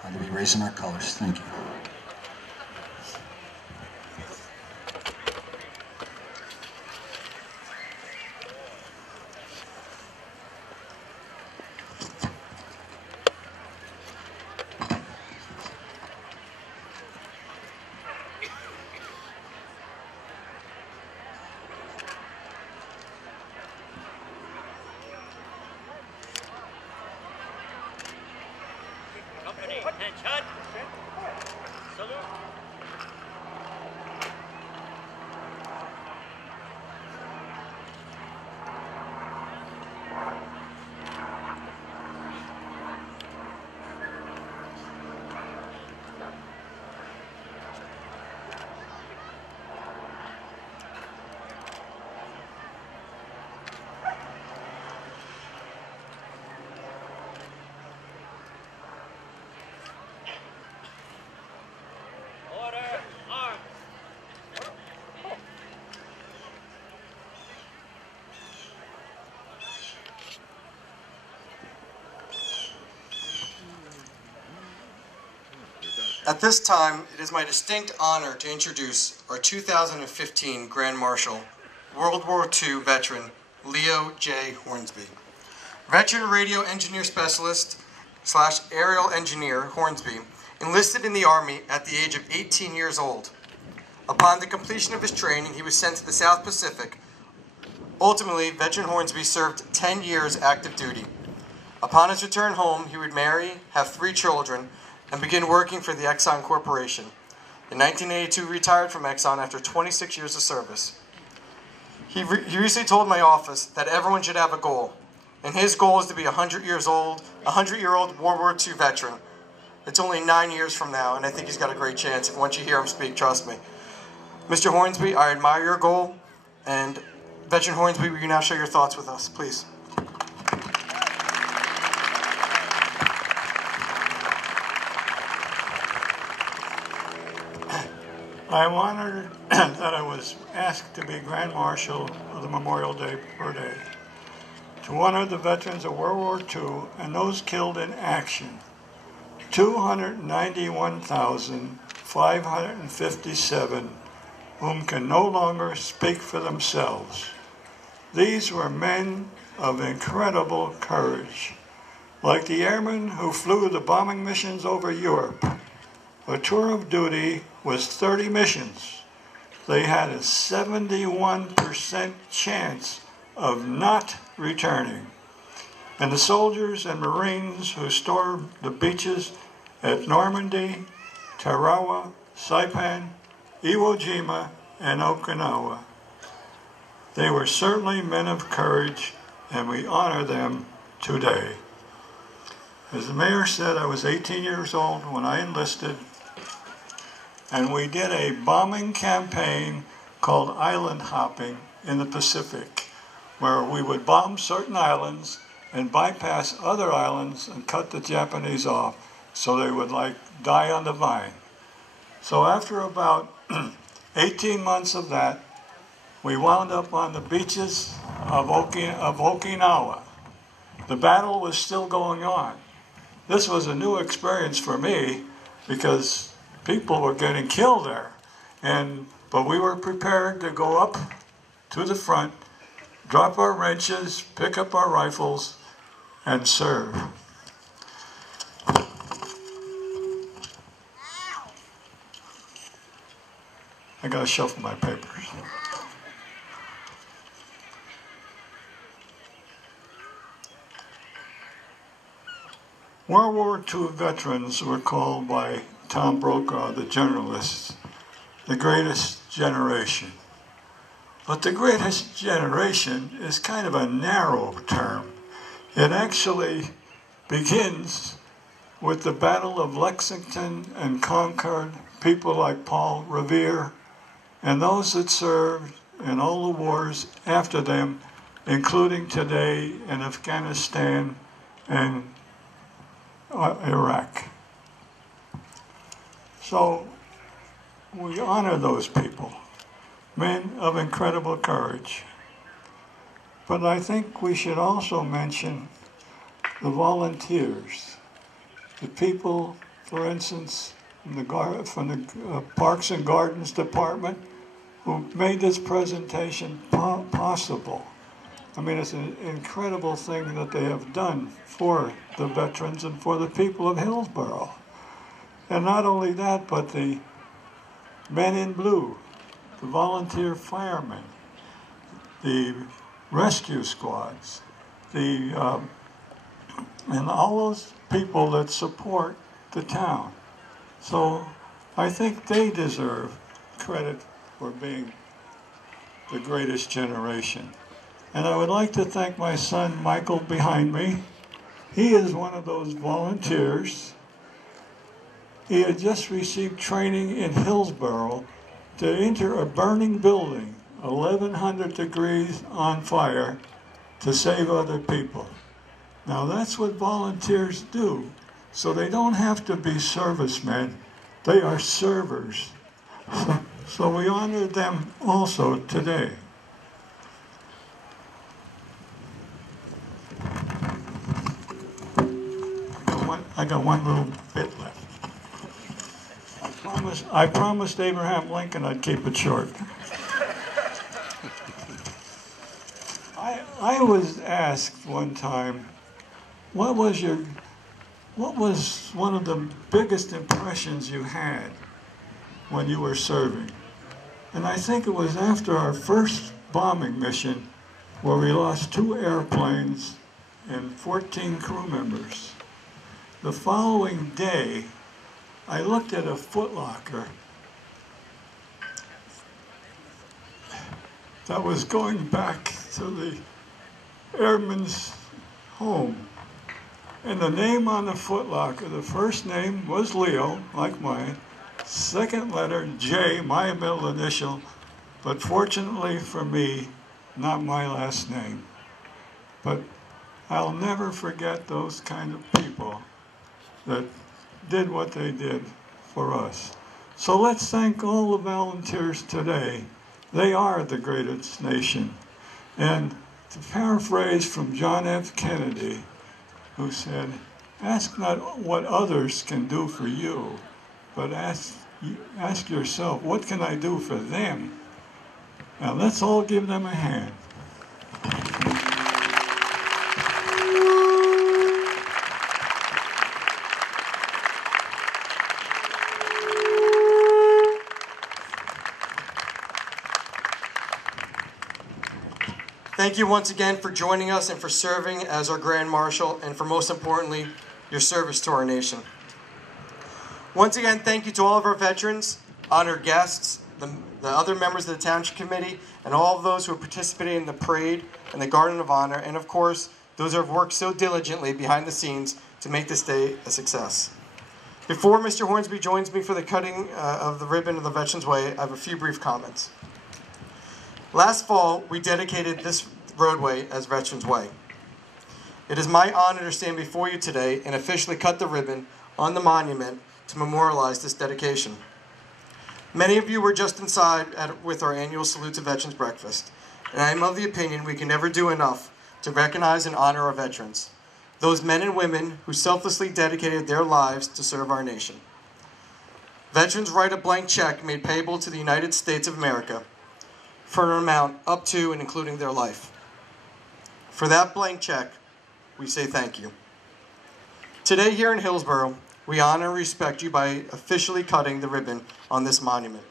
to be raising our colors. Thank you. Attention! Salute! At this time, it is my distinct honor to introduce our 2015 Grand Marshal, World War II veteran, Leo J. Hornsby. Veteran radio engineer specialist / aerial engineer Hornsby enlisted in the Army at the age of 18 years old. Upon the completion of his training, he was sent to the South Pacific. Ultimately, veteran Hornsby served 10 years active duty. Upon his return home, he would marry, have 3 children, and begin working for the Exxon Corporation. In 1982, retired from Exxon after 26 years of service. He recently told my office that everyone should have a goal, and his goal is to be a 100-year-old World War II veteran. It's only 9 years from now, and I think he's got a great chance. Once you hear him speak, trust me. Mr. Hornsby, I admire your goal, and Veteran Hornsby, will you now share your thoughts with us, please? I'm honored that I was asked to be Grand Marshal of the Memorial Day Parade to honor the veterans of World War II and those killed in action. 291,557 whom can no longer speak for themselves. These were men of incredible courage, like the airmen who flew the bombing missions over Europe. A tour of duty was 30 missions. They had a 71% chance of not returning. And the soldiers and Marines who stormed the beaches at Normandy, Tarawa, Saipan, Iwo Jima, and Okinawa. They were certainly men of courage, and we honor them today. As the mayor said, I was 18 years old when I enlisted, and we did a bombing campaign called island hopping in the Pacific, where we would bomb certain islands and bypass other islands and cut the Japanese off so they would die on the vine. So after about 18 months of that, we wound up on the beaches of Okinawa. The battle was still going on. This was a new experience for me because people were getting killed there. But we were prepared to go up to the front, drop our wrenches, pick up our rifles, and serve. I gotta shuffle my papers. World War II veterans were called by Tom Brokaw, the generalist, the greatest generation. But the greatest generation is kind of a narrow term. It actually begins with the Battle of Lexington and Concord, people like Paul Revere, and those that served in all the wars after them, including today in Afghanistan and Iraq. So we honor those people, men of incredible courage. But I think we should also mention the volunteers, the people, for instance, from the Parks and Gardens Department, who made this presentation possible. I mean, it's an incredible thing that they have done for the veterans and for the people of Hillsborough. And not only that, but the men in blue, the volunteer firemen, the rescue squads, and all those people that support the town. So I think they deserve credit for being the greatest generation. And I would like to thank my son Michael behind me. He is one of those volunteers. He had just received training in Hillsborough to enter a burning building, 1,100 degrees on fire, to save other people. Now that's what volunteers do. So they don't have to be servicemen, they are servers. So we honor them also today. I got one little bit left. I promised Abraham Lincoln I'd keep it short. I was asked one time, what was one of the biggest impressions you had when you were serving? And I think it was after our first bombing mission where we lost 2 airplanes and 14 crew members. The following day, I looked at a footlocker that was going back to the airman's home. And the name on the footlocker, the first name was Leo, like mine. Second letter, J, my middle initial, but fortunately for me, not my last name. But I'll never forget those kind of people that did what they did for us. So let's thank all the volunteers today. They are the greatest nation. And to paraphrase from John F. Kennedy, who said, ask not what others can do for you, but ask yourself, what can I do for them? Now let's all give them a hand. Thank you once again for joining us and for serving as our Grand Marshal, and for most importantly, your service to our nation. Once again, thank you to all of our veterans, honored guests, the other members of the Township Committee, and all of those who have participated in the parade and the Garden of Honor, and of course, those who have worked so diligently behind the scenes to make this day a success. Before Mr. Hornsby joins me for the cutting of the ribbon of the Veterans Way, I have a few brief comments. Last fall, we dedicated this roadway as Veterans Way. It is my honor to stand before you today and officially cut the ribbon on the monument to memorialize this dedication. Many of you were just inside with our annual Salute to Veterans breakfast, and I am of the opinion we can never do enough to recognize and honor our veterans, those men and women who selflessly dedicated their lives to serve our nation. Veterans write a blank check made payable to the United States of America for an amount up to and including their life. For that blank check, we say thank you. Today here in Hillsborough, we honor and respect you by officially cutting the ribbon on this monument,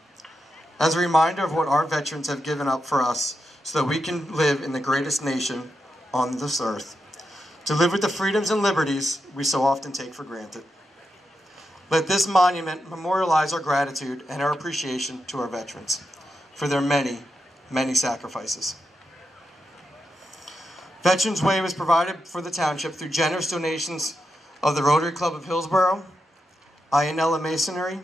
as a reminder of what our veterans have given up for us so that we can live in the greatest nation on this earth, to live with the freedoms and liberties we so often take for granted. Let this monument memorialize our gratitude and our appreciation to our veterans for their many, many sacrifices. Veterans Way was provided for the Township through generous donations of the Rotary Club of Hillsborough, Ionella Masonry,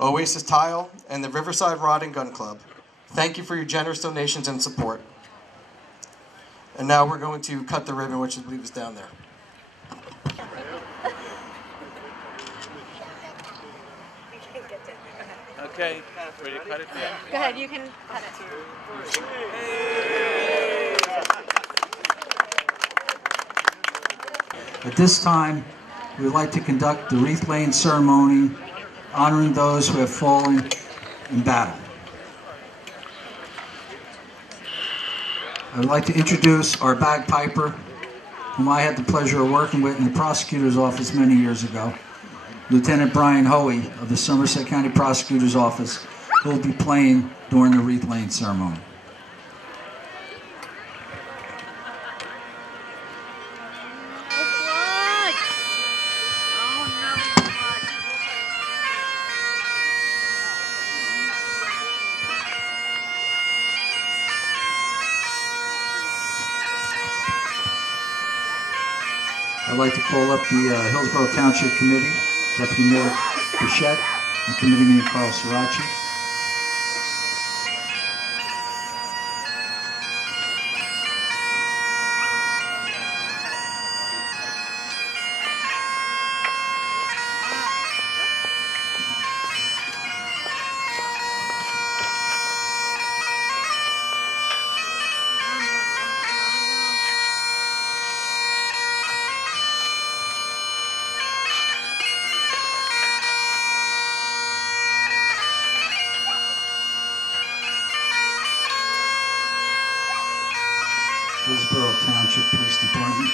Oasis Tile, and the Riverside Rod and Gun Club. Thank you for your generous donations and support. And now we're going to cut the ribbon, which I believe is down there. Okay, ready to cut it then? Go ahead, you can cut it. At this time, we would like to conduct the wreath laying ceremony, honoring those who have fallen in battle. I would like to introduce our bagpiper, whom I had the pleasure of working with in the prosecutor's office many years ago, Lieutenant Brian Hoey of the Somerset County Prosecutor's Office, who will be playing during the wreath laying ceremony. I'd like to call up the Hillsborough Township Committee, Deputy Mayor Bichette, and Committeeman Carl Sirachi. Hillsborough Township Police Department.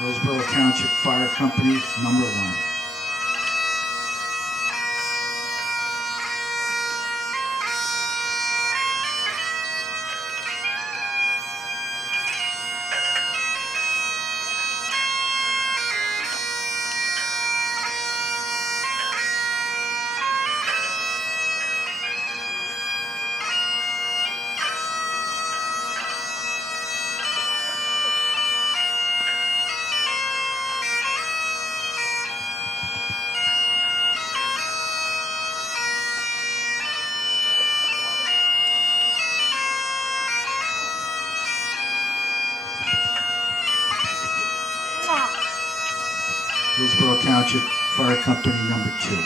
Hillsborough Township Fire Company, number 1. Hillsborough Township Fire Company, number 2.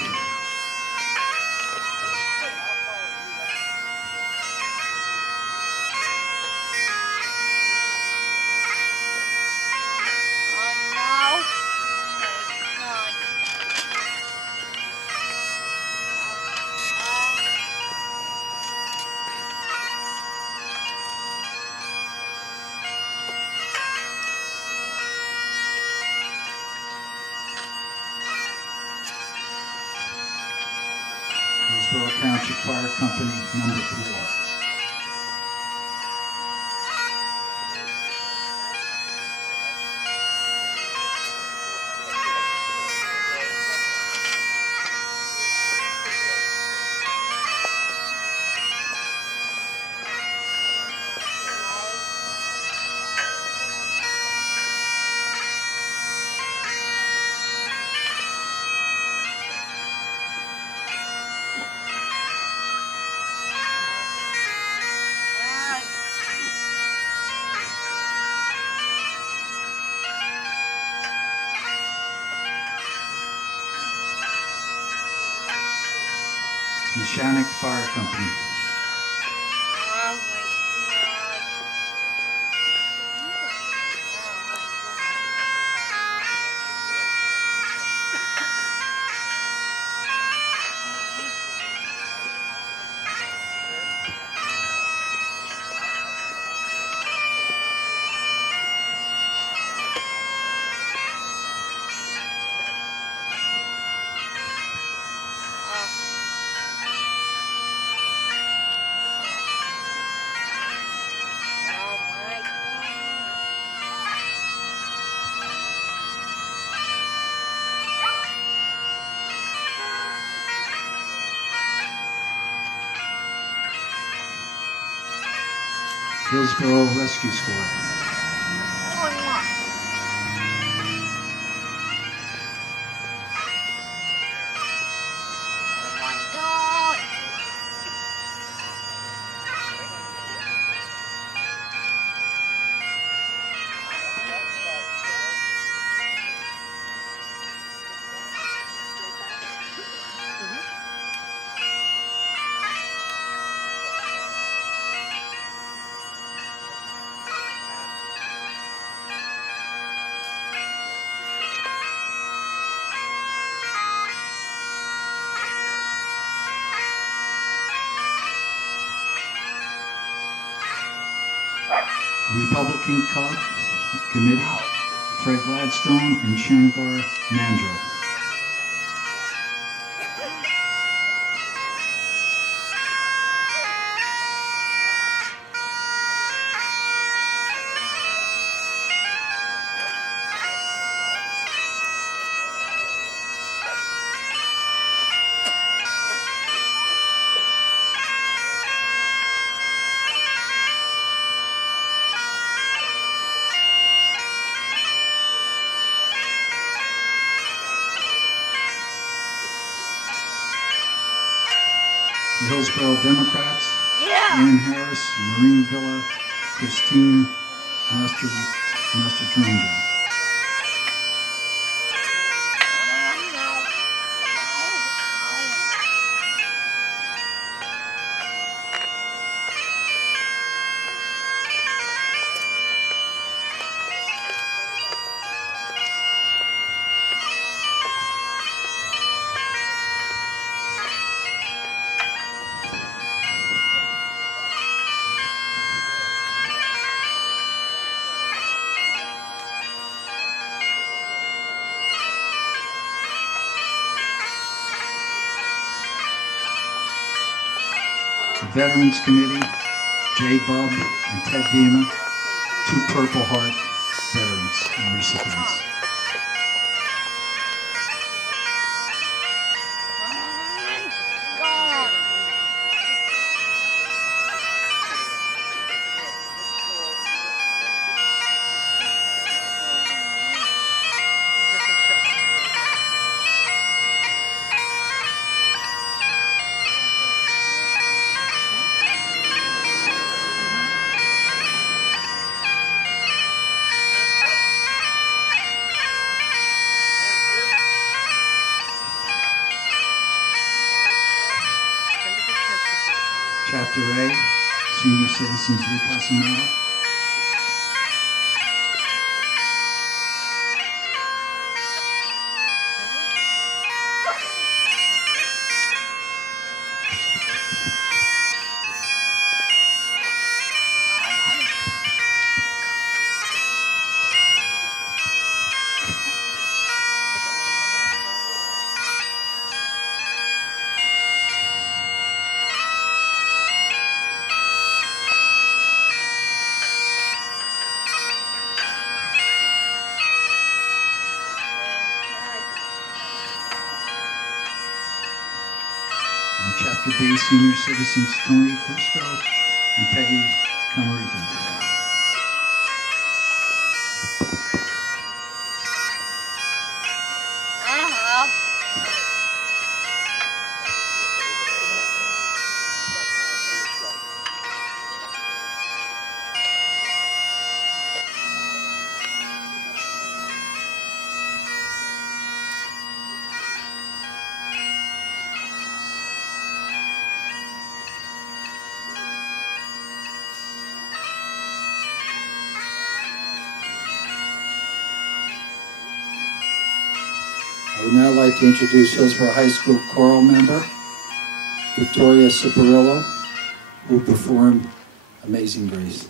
Hillsborough Township Fire Company, number 4. Mechanic Fire Company. Hillsborough Rescue Squad. Republican Club Committee, Fred Gladstone and Shangar Mandro. The Hillsborough Democrats, Ann Harris, Marine Villa, Christine, and Esther Toronjo. the Veterans Committee, Jay Bubb and Ted Dima, two Purple Heart veterans and recipients. Chapter A, Senior Citizens Reclassing Medal. Chapter B, Senior Citizens Tony Fusco and Peggy Camarita. I would now like to introduce Hillsborough High School choral member, Victoria Ciparillo, who will perform Amazing Grace.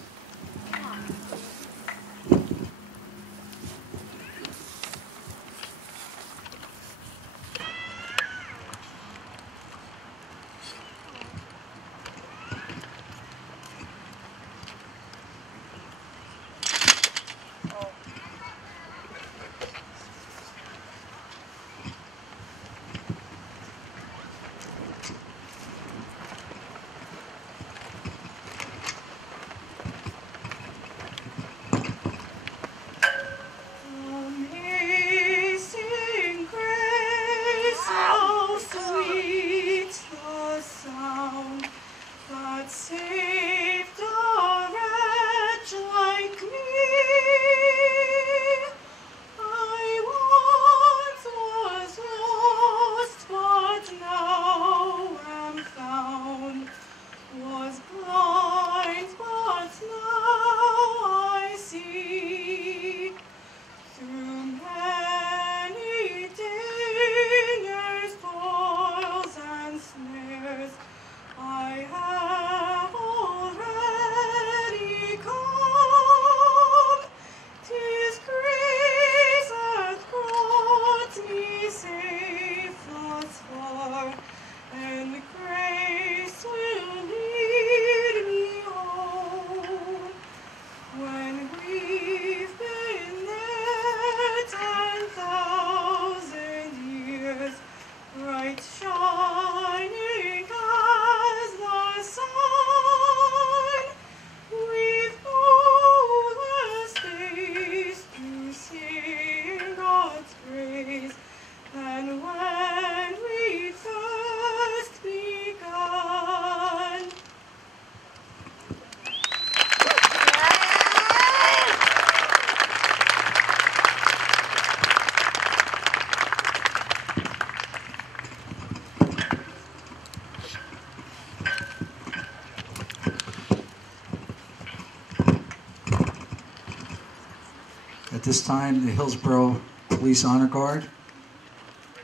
At this time, the Hillsborough Police Honor Guard,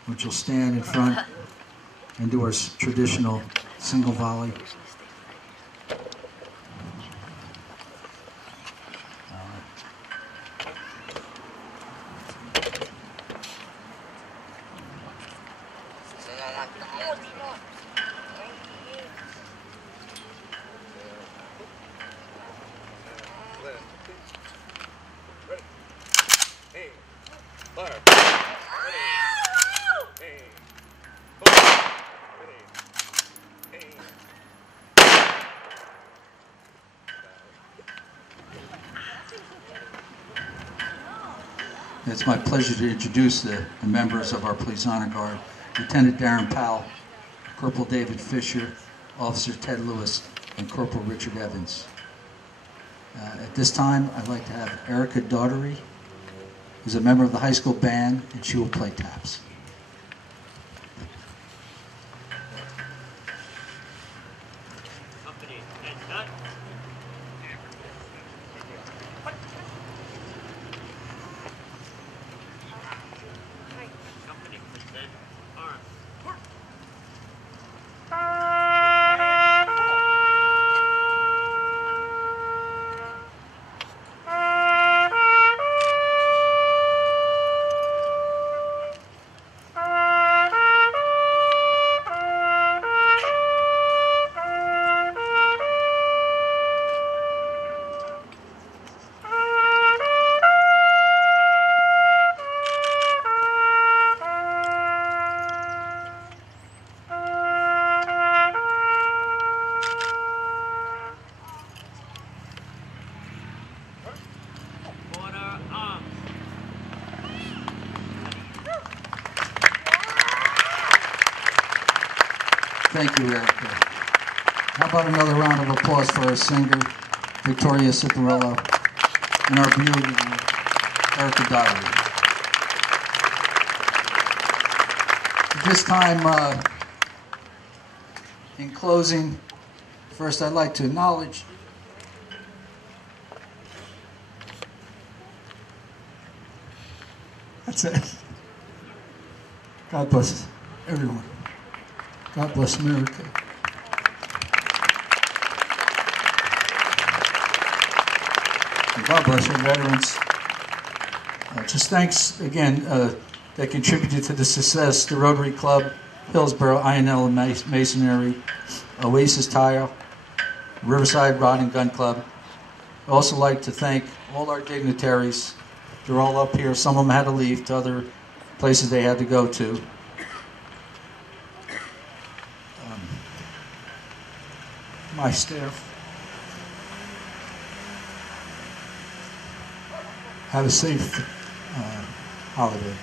which will stand in front and do our traditional single volley. It's my pleasure to introduce the members of our Police Honor Guard: Lieutenant Darren Powell, Corporal David Fisher, Officer Ted Lewis, and Corporal Richard Evans. At this time, I'd like to have Erica Daughtery, who's a member of the high school band, and she will play taps. Thank you, Erica. How about another round of applause for our singer, Victoria Citarello, and our beautiful Erica Daughtery. At this time, in closing, first I'd like to acknowledge that's it. God bless everyone. God bless America. And God bless our veterans. Just thanks again that contributed to the success: the Rotary Club, Hillsborough, INL and Masonry, Oasis Tire, Riverside Rod and Gun Club. I'd also like to thank all our dignitaries. They're all up here. Some of them had to leave to other places they had to go to. My staff. Have a safe holiday.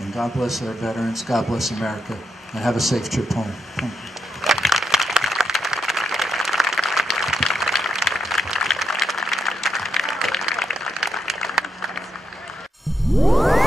And God bless our veterans, God bless America, and have a safe trip home. Thank you.